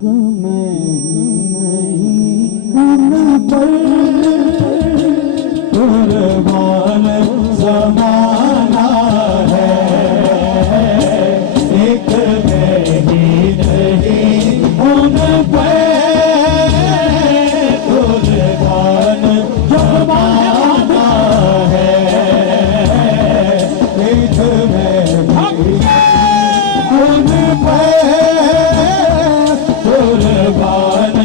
कुर्बान ज़माना है, एक नहीं उन पर कुर्बान ज़माना है, एक उन पर कुर्बान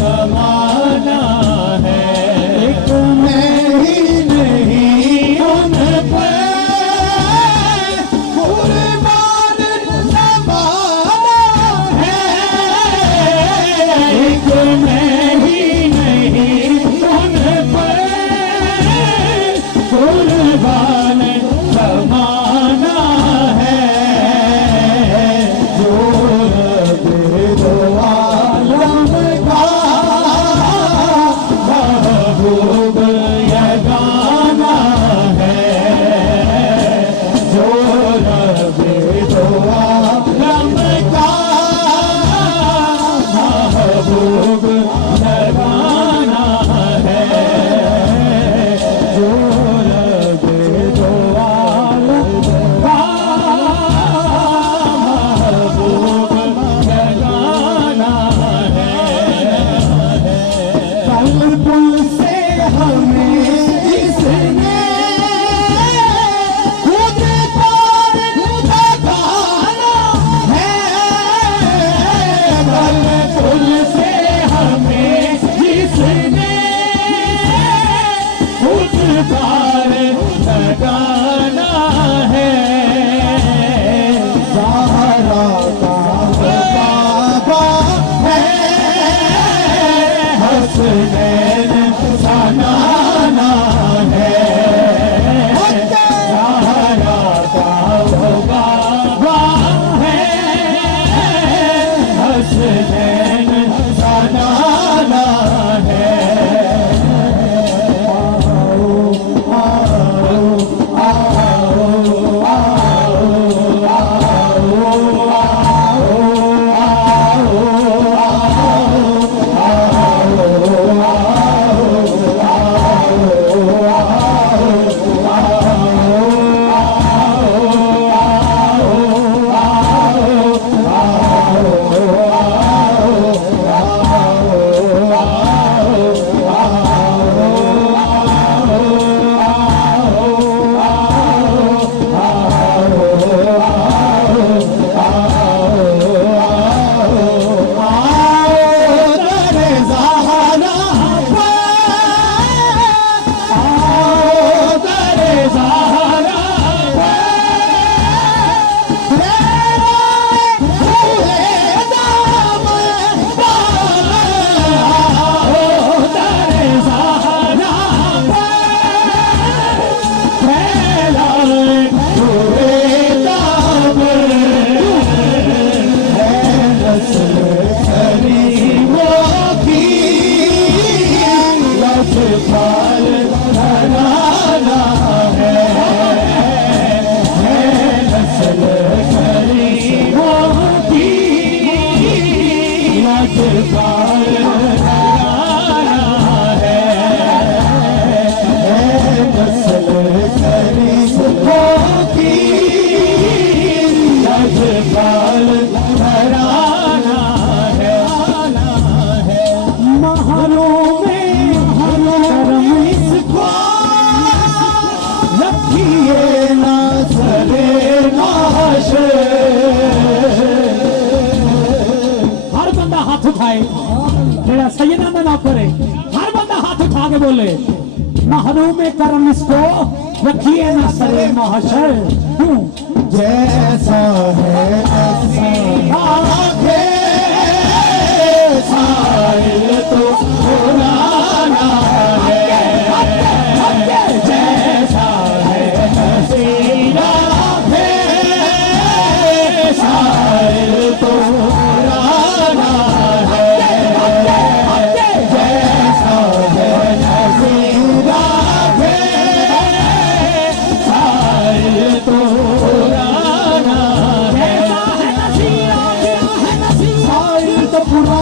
ज़माना है, एक नहीं उन पर कुर्बान ज़माना है, एक नहीं उन पर कुर्बान ज़माना है, जो रब दो आलम का महबूब यगाना है, जो रब दो आलम का महबूब यगाना है, जो रब दो आलम का महबूब यगाना है। कल्बुल से हमें जिसने खुद पर लगाना है, कल्बुल से हमें जिसने खुद पर लगाना है, ज़हरा का बाबा है, हसनैन सनाना है, ज़हरा का बाबा है, हसनैन सनाना है। सैयदा में ना करे, हर बंदा हाथ उठा के बोले महरूम करम इसको रखिए ना सरे महशर। क्यों? जैसा है आगे साहिल तो पुराना है, जैसा है हसीना है साहिल तो पुराना है, जैसा है हसीना है साहिल तो पुराना है, पुराना